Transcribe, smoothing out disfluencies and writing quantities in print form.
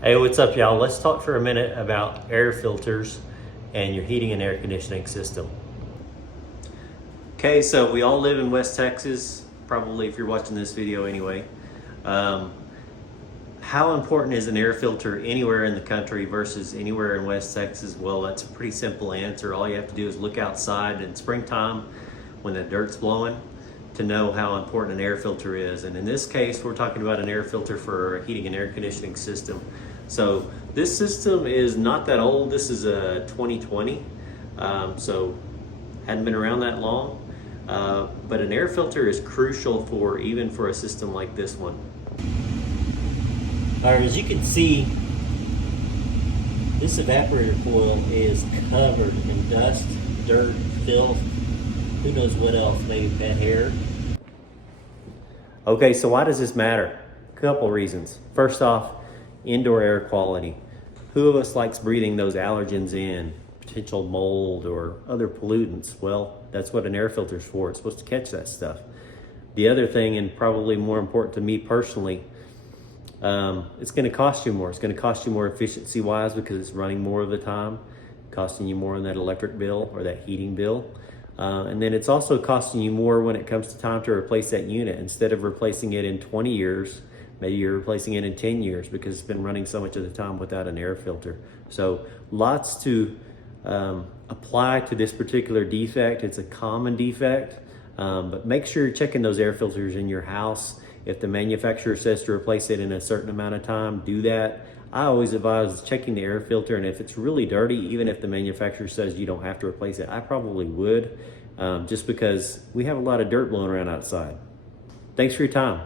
Hey, what's up, y'all? Let's talk for a minute about air filters and your heating and air conditioning system. Okay, so we all live in West Texas, probably if you're watching this video anyway. How important is an air filter anywhere in the country versus anywhere in West Texas? Well, that's a pretty simple answer. All you have to do is look outside in springtime when the dirt's blowing to know how important an air filter is. And in this case, we're talking about an air filter for a heating and air conditioning system. So this system is not that old. This is a 2020, so hadn't been around that long. But an air filter is crucial even for a system like this one. All right, as you can see, this evaporator coil is covered in dust, dirt, filth, who knows what else, maybe pet hair. Okay, so why does this matter? A couple reasons. First off, indoor air quality. Who of us likes breathing those allergens in, potential mold or other pollutants? Well, that's what an air filter is for. It's supposed to catch that stuff. The other thing, and probably more important to me personally, it's going to cost you more. It's going to cost you more efficiency-wise because it's running more of the time, costing you more on that electric bill or that heating bill. And then it's also costing you more when it comes to time to replace that unit. Instead of replacing it in 20 years, maybe you're replacing it in 10 years because it's been running so much of the time without an air filter. So lots to apply to this particular defect. It's a common defect, but make sure you're checking those air filters in your house. If the manufacturer says to replace it in a certain amount of time, do that. I always advise checking the air filter, and if it's really dirty, even if the manufacturer says you don't have to replace it, I probably would, just because we have a lot of dirt blowing around outside. Thanks for your time.